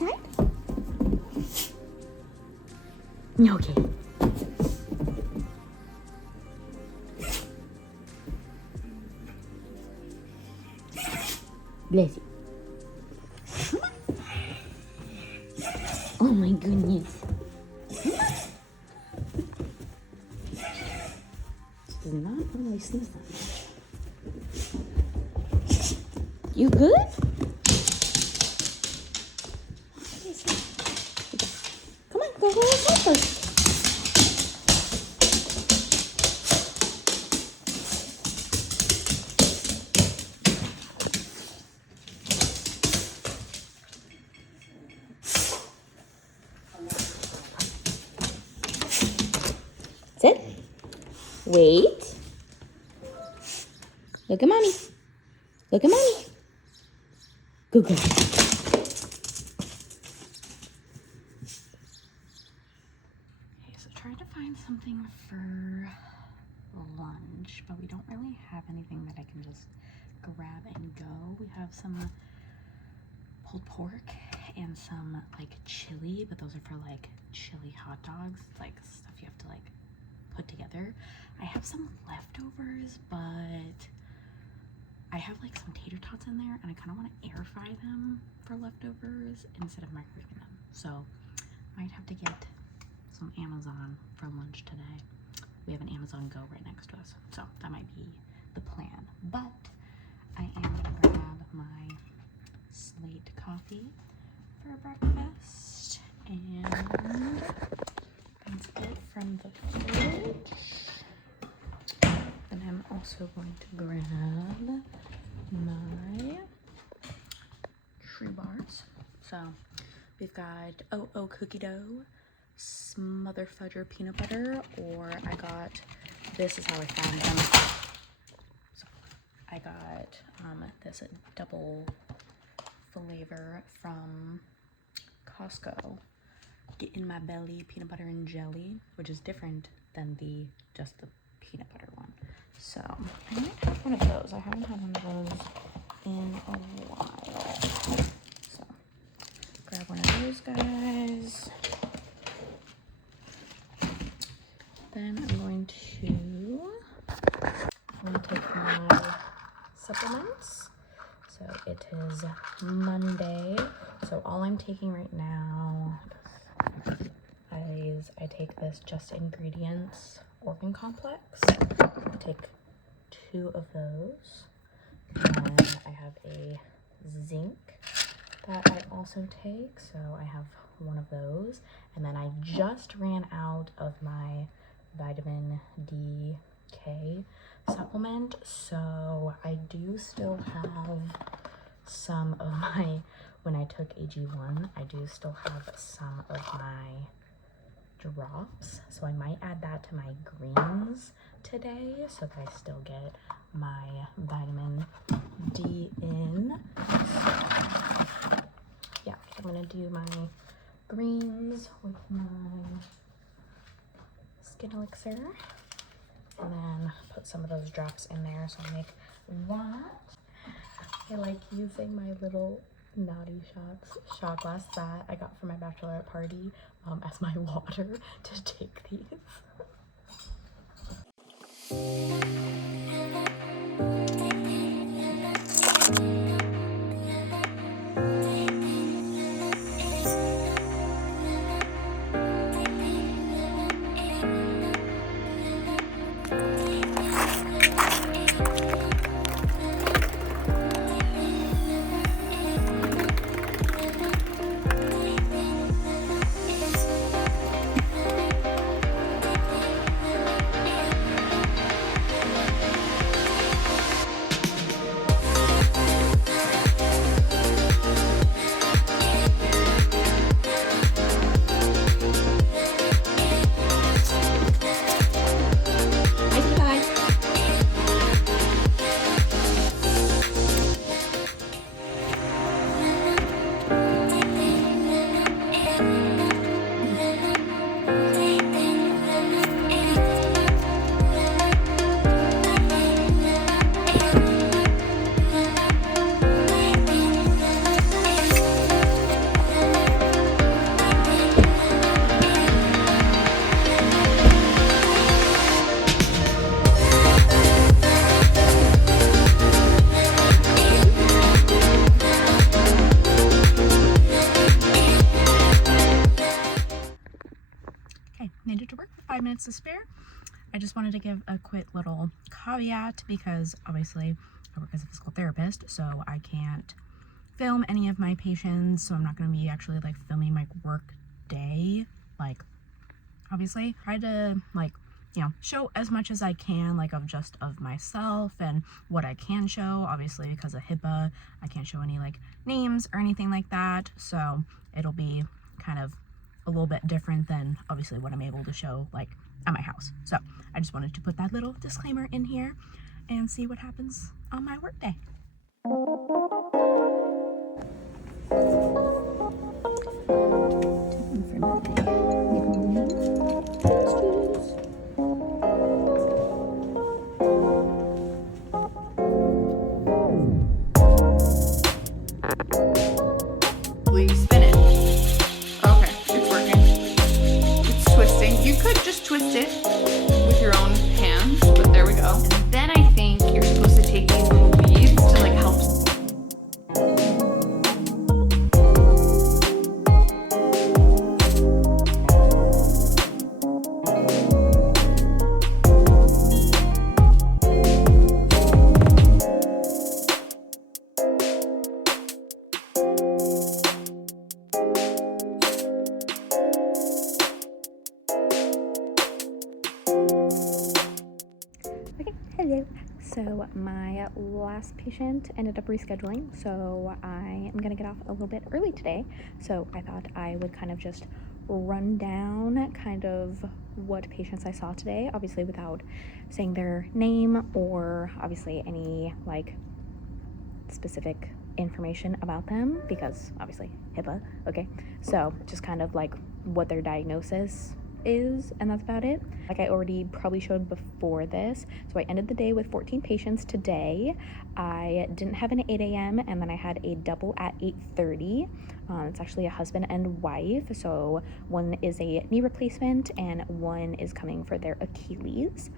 other side? Okay. Bless you. Oh my goodness. She does not really sniff that much. You good? Come on, go inside first. Sit. Wait. Look at mommy. Look at mommy. Good girl. Okay, so trying to find something for lunch, but we don't really have anything that I can just grab and go. We have some pulled pork and some like chili, but those are for like chili hot dogs, like stuff you have to like put together. I have some leftovers, but I have like some tater tots in there and I kind of want to air fry them for leftovers instead of microwaving them. So might have to get some Amazon for lunch today. We have an Amazon Go right next to us, so that might be the plan. But I am gonna grab my Slate coffee for breakfast, and that's it from the fridge. And I'm also going to grab my tree bars. So we've got OO cookie dough, smother fudger peanut butter, or I got, this is how I found them. So I got this double flavor from Costco. Get in my belly peanut butter and jelly, which is different than just the peanut butter one. So I might have one of those. I haven't had one of those in a while. So grab one of those guys. Then I'm going to take my supplements. So it is Monday. So all I'm taking right now is I take this Just Ingredients Organ Complex. I take 2 of those. And I have a zinc that I also take. So I have one of those. And then I just ran out of my vitamin D-K supplement, so I do still have some of my, when I took AG1, I do still have some of my drops, so I might add that to my greens today so that I still get my vitamin D in. So, yeah, I'm gonna do my greens with my skin elixir, and then put some of those drops in there. So I make that. I like using my little naughty shot glass that I got for my bachelorette party as my water to take these. minutes to spare. I just wanted to give a quick little caveat because obviously I work as a physical therapist, so I can't film any of my patients, so I'm not going to be actually like filming my work day. Like, obviously try to like, you know, show as much as I can, like of myself and what I can show. Obviously because of HIPAA, I can't show any like names or anything like that, so it'll be kind of a little bit different than obviously what I'm able to show like at my house. So I just wanted to put that little disclaimer in here and see what happens on my work day. Spin it. Okay, it's working. It's twisting. You could just twist it with your own hands, but there we go. And then I think you're supposed to take these little beads to like help. Hello. So my last patient ended up rescheduling, so I am gonna get off a little bit early today. So I thought I would kind of just run down kind of what patients I saw today, obviously without saying their name or obviously any like specific information about them, because obviously HIPAA. Okay, so just kind of like what their diagnosis is, and that's about it. Like I already probably showed before this, so I ended the day with 14 patients today. I didn't have an 8 a.m. and then I had a double at 8:30. It's actually a husband and wife, so one is a knee replacement and one is coming for their Achilles.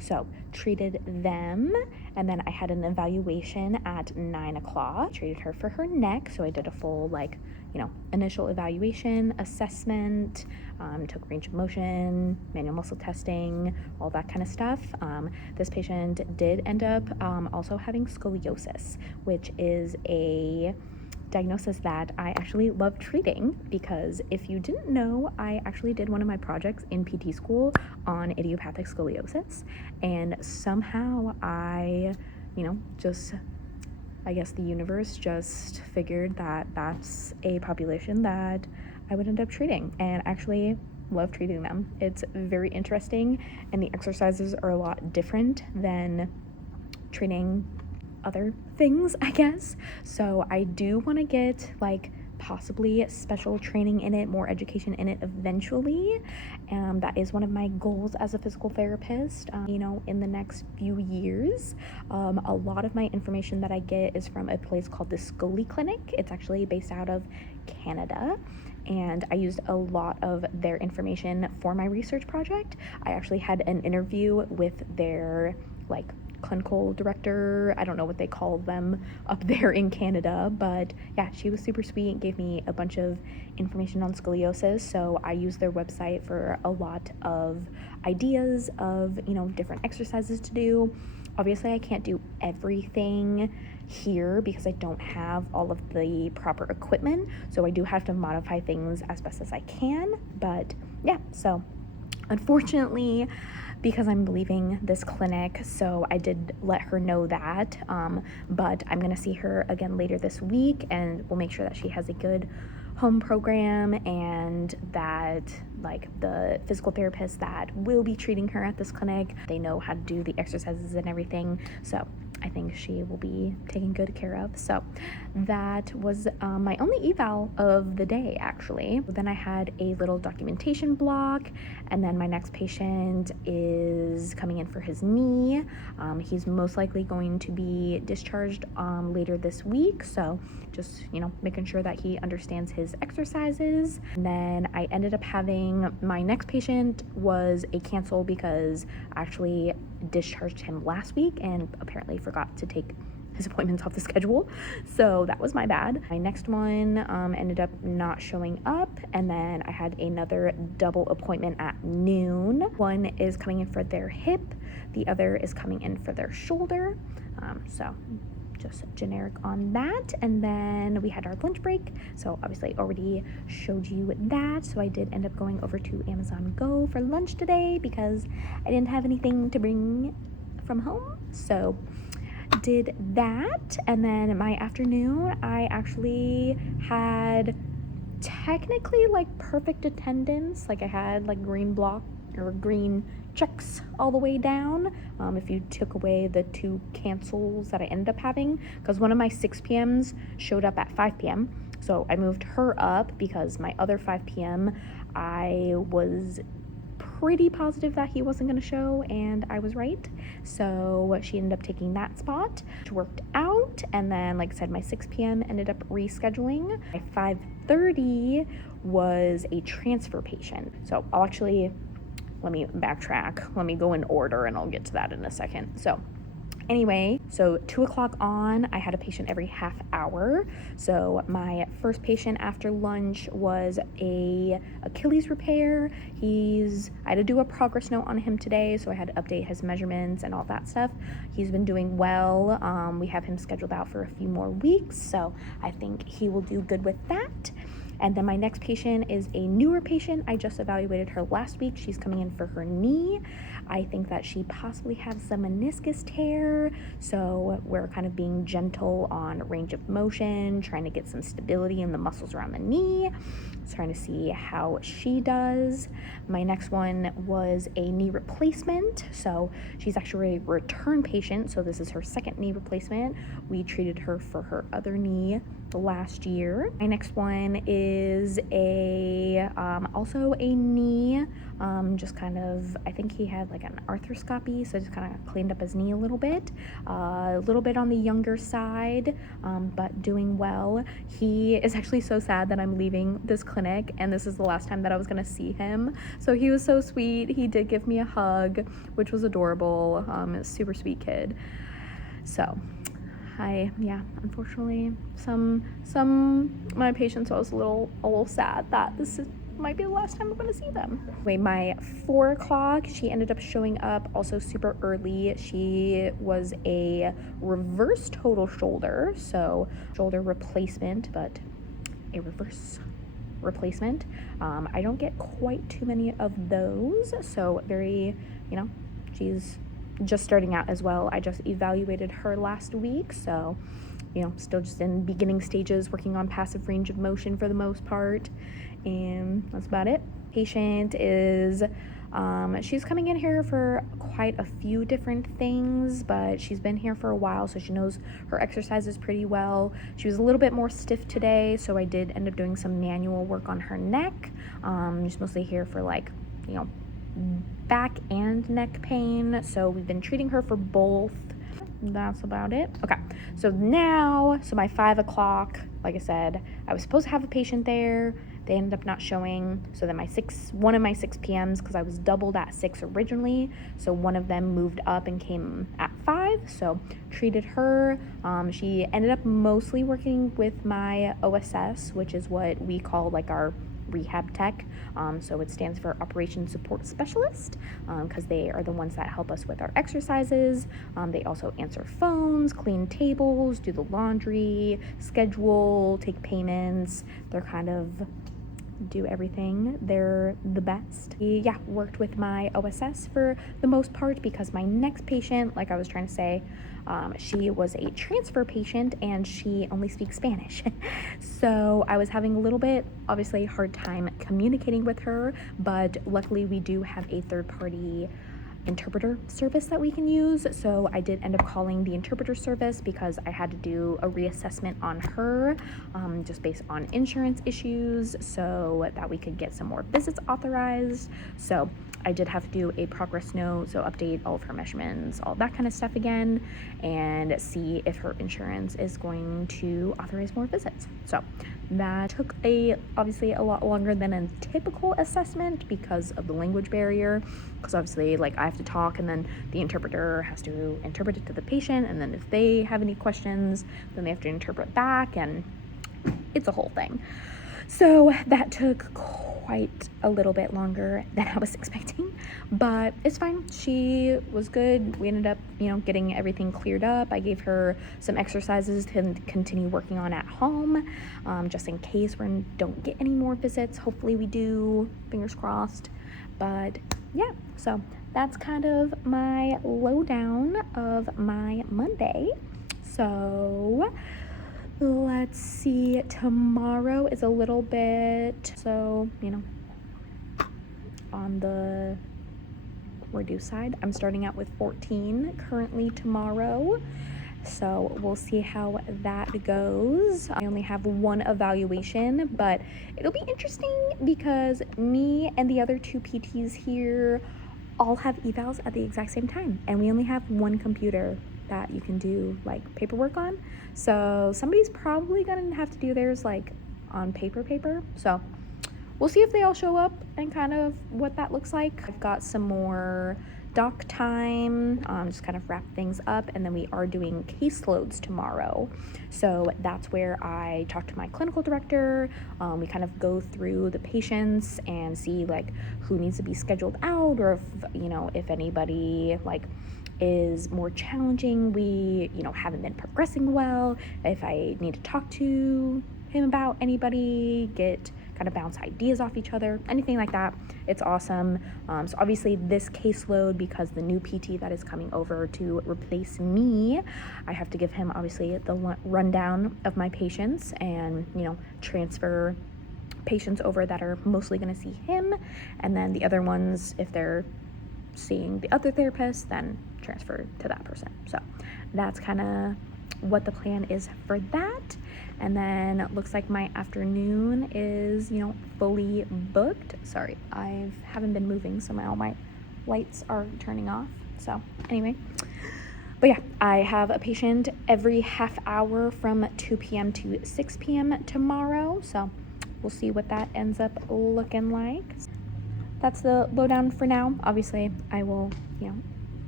So treated them, and then I had an evaluation at 9 o'clock. Treated her for her neck, so I did a full like, you know, initial evaluation, assessment, took range of motion, manual muscle testing, all that kind of stuff. This patient did end up also having scoliosis, which is a diagnosis that I actually love treating, because if you didn't know, I actually did one of my projects in PT school on idiopathic scoliosis, and somehow I, you know, just, I guess the universe just figured that that's a population that I would end up treating, and actually love treating them. It's very interesting, and the exercises are a lot different than treating other things, I guess. So I do want to get like possibly special training in it, more education in it eventually. That is one of my goals as a physical therapist, you know, in the next few years. A lot of my information that I get is from a place called the Scoli Clinic. It's actually based out of Canada, and I used a lot of their information for my research project. I actually had an interview with their like clinical director, I don't know what they call them up there in Canada, but yeah, she was super sweet and gave me a bunch of information on scoliosis. So I use their website for a lot of ideas of, you know, different exercises to do. Obviously I can't do everything here because I don't have all of the proper equipment, so I do have to modify things as best as I can. But yeah, so unfortunately, because I'm leaving this clinic, so I did let her know that, but I'm gonna see her again later this week, and we'll make sure that she has a good home program, and that like the physical therapist that will be treating her at this clinic, they know how to do the exercises and everything. So I think she will be taken good care of. So that was my only eval of the day, actually. Then I had a little documentation block, and then my next patient is coming in for his knee. He's most likely going to be discharged later this week, so just, you know, making sure that he understands his exercises. And then I ended up having my next patient was a cancel because I actually discharged him last week and apparently forgot to take his appointments off the schedule. So that was my bad. My next one ended up not showing up, and then I had another double appointment at noon. One is coming in for their hip, the other is coming in for their shoulder. So just generic on that. And then we had our lunch break, so obviously I already showed you that. So I did end up going over to Amazon Go for lunch today because I didn't have anything to bring from home, so did that. And then my afternoon, I actually had technically like perfect attendance. Like I had like green block or green checks all the way down, if you took away the 2 cancels that I ended up having, because one of my 6 p.m.s showed up at 5 p.m. so I moved her up because my other 5 p.m. I was pretty positive that he wasn't going to show, and I was right. So she ended up taking that spot, which worked out. And then, like I said, my 6 p.m. ended up rescheduling. My 5:30 was a transfer patient. So I'll actually, let me backtrack. Let me go in order and I'll get to that in a second. So anyway, so 2 o'clock on, I had a patient every half hour. So my first patient after lunch was a Achilles repair. I had to do a progress note on him today, so I had to update his measurements and all that stuff. He's been doing well. We have him scheduled out for a few more weeks, so I think he will do good with that. And then my next patient is a newer patient. I just evaluated her last week. She's coming in for her knee. I think that she possibly has some meniscus tear, so we're kind of being gentle on range of motion, trying to get some stability in the muscles around the knee, trying to see how she does. My next one was a knee replacement, so she's actually a return patient, so this is her second knee replacement. We treated her for her other knee last year. My next one is also a knee, just kind of, I think he had like an arthroscopy, so just kind of cleaned up his knee a little bit on the younger side, but doing well. He is actually so sad that I'm leaving this clinic, and this is the last time that I was gonna see him. So he was so sweet. He did give me a hug, which was adorable. Super sweet kid. So unfortunately, my patients, I was a little sad that might be the last time I'm gonna see them. Anyway, my 4 o'clock, she ended up showing up also super early. She was a reverse total shoulder, so shoulder replacement, but a reverse replacement. I don't get quite too many of those, so very, she's just starting out as well. I just evaluated her last week, so still just in beginning stages, working on passive range of motion for the most part, and that's about it. Patient is she's coming in here for quite a few different things, but she's been here for a while, so she knows her exercises pretty well. She was a little bit more stiff today, so I did end up doing some manual work on her neck. She's mostly here for back and neck pain, so we've been treating her for both. That's about it. Okay, so my 5 o'clock, like I said, I was supposed to have a patient there. They ended up not showing, so then one of my 6 p.m.s, because I was doubled at 6 originally, so one of them moved up and came at 5, so treated her. She ended up mostly working with my OSS, which is what we call like our rehab tech, so it stands for Operation Support Specialist, because they are the ones that help us with our exercises. They also answer phones, clean tables, do the laundry, schedule, take payments. They're kind of do everything. They're the best. Worked with my OSS for the most part, because my next patient, like I was trying to say, she was a transfer patient and she only speaks Spanish. So I was having a little bit, obviously, hard time communicating with her, but luckily we do have a third-party interpreter service that we can use. So I did end up calling the interpreter service because I had to do a reassessment on her, just based on insurance issues, so that we could get some more visits authorized. So I did have to do a progress note, so update all of her measurements, all that kind of stuff again, and see if her insurance is going to authorize more visits. So that took obviously a lot longer than a typical assessment because of the language barrier, because obviously I have have to talk, and then the interpreter has to interpret it to the patient, and then if they have any questions, then they have to interpret back, and it's a whole thing. So that took quite a little bit longer than I was expecting, but it's fine. She was good. We ended up, getting everything cleared up. I gave her some exercises to continue working on at home, just in case we don't get any more visits. Hopefully we do, fingers crossed. But yeah, so that's kind of my lowdown of my Monday. So let's see, tomorrow is a little bit, on the reduced side. I'm starting out with 14 currently tomorrow, so we'll see how that goes. I only have one evaluation, but it'll be interesting because me and the other 2 PTs here all have evals at the exact same time, and we only have one computer that you can do like paperwork on. So somebody's probably gonna have to do theirs like on paper. So we'll see if they all show up and kind of what that looks like. I've got some more doc time, just kind of wrap things up, and then we are doing caseloads tomorrow. So that's where I talk to my clinical director. We kind of go through the patients and see like who needs to be scheduled out, or if anybody like is more challenging, we haven't been progressing well, if I need to talk to him about anybody, kind of bounce ideas off each other, anything like that. It's awesome. So obviously this caseload, because the new PT that is coming over to replace me, I have to give him obviously the rundown of my patients and transfer patients over that are mostly going to see him, and then the other ones, if they're seeing the other therapist, then transfer to that person. So that's kind of what the plan is for that. And then it looks like my afternoon is fully booked. Sorry, I haven't been moving, so all my lights are turning off. So anyway, but yeah, I have a patient every half hour from 2 p.m. to 6 p.m. tomorrow, so we'll see what that ends up looking like. That's the lowdown for now. Obviously I will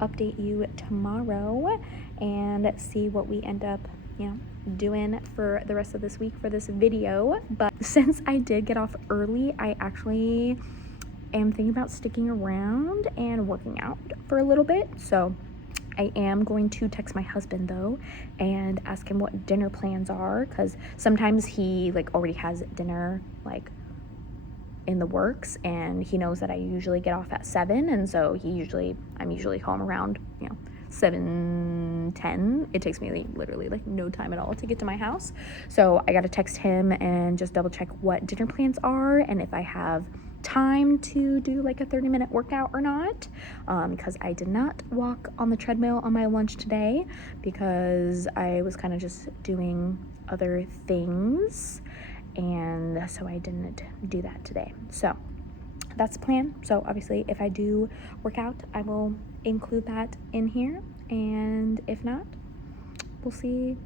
update you tomorrow and see what we end up doing for the rest of this week for this video. But since I did get off early, I actually am thinking about sticking around and working out for a little bit. So I am going to text my husband though and ask him what dinner plans are, because sometimes he already has dinner in the works, and he knows that I usually get off at 7, and so I'm usually home around 7:10. It takes me literally no time at all to get to my house. So I gotta text him and just double check what dinner plans are and if I have time to do a 30-minute workout or not, because I did not walk on the treadmill on my lunch today because I was kind of just doing other things, and so I didn't do that today. So that's the plan. So obviously if I do work out, I will include that in here, and if not, we'll see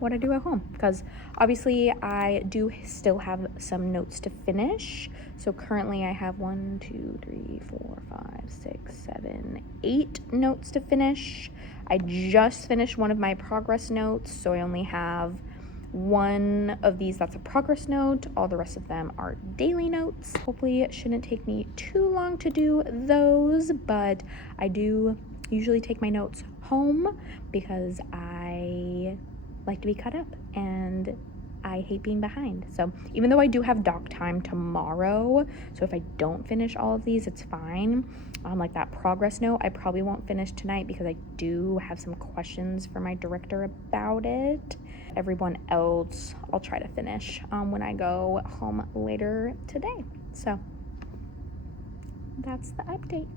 what I do at home, because obviously I do still have some notes to finish. So currently I have 1, 2, 3, 4, 5, 6, 7, 8 notes to finish. I just finished one of my progress notes, so I only have one of these that's a progress note. All the rest of them are daily notes. Hopefully it shouldn't take me too long to do those, but I do usually take my notes home because I like to be caught up and I hate being behind. So even though I do have doc time tomorrow, so if I don't finish all of these, it's fine. Like that progress note, I probably won't finish tonight because I do have some questions for my director about it. Everyone else I'll try to finish when I go home later today. So that's the update.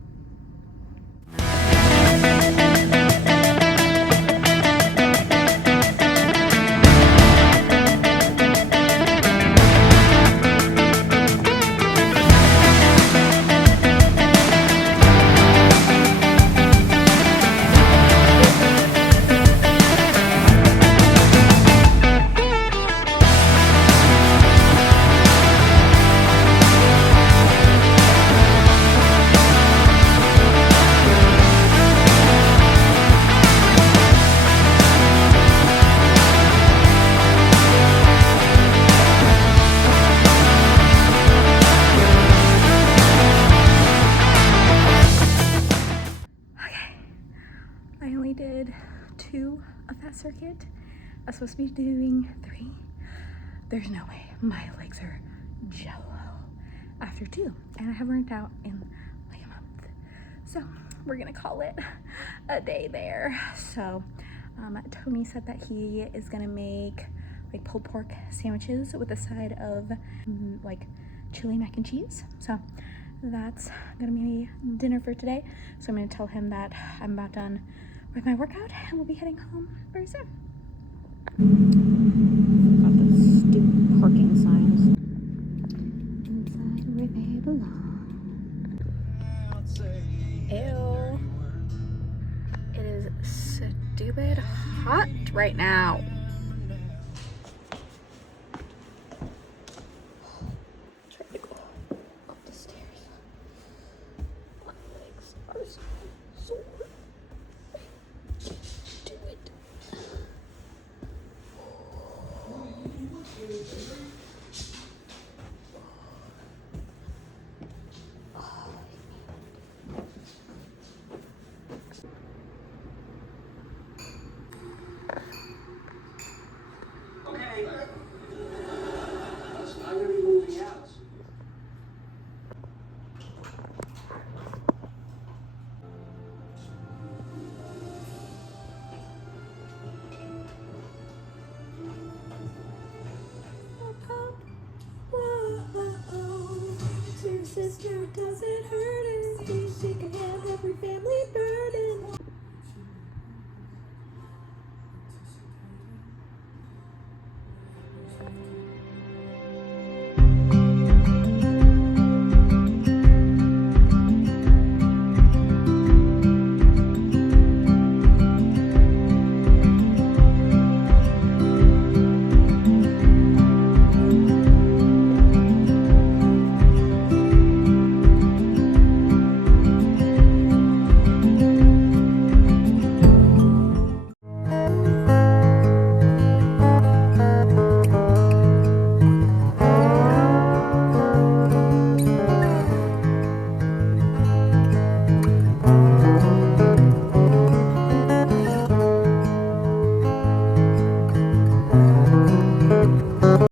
to be doing 3. There's no way. My legs are jello after 2, and I haven't worked out in like a month. So we're gonna call it a day there. So Tony said that he is gonna make like pulled pork sandwiches with a side of like chili mac and cheese. So that's gonna be dinner for today. So I'm gonna tell him that I'm about done with my workout and we'll be heading home very soon. Got those stupid parking signs. Inside where they belong. Ew. It is stupid hot right now. Try to go up the stairs. My legs are so sore. Do it. Okay. I'm gonna be moving out. Two sister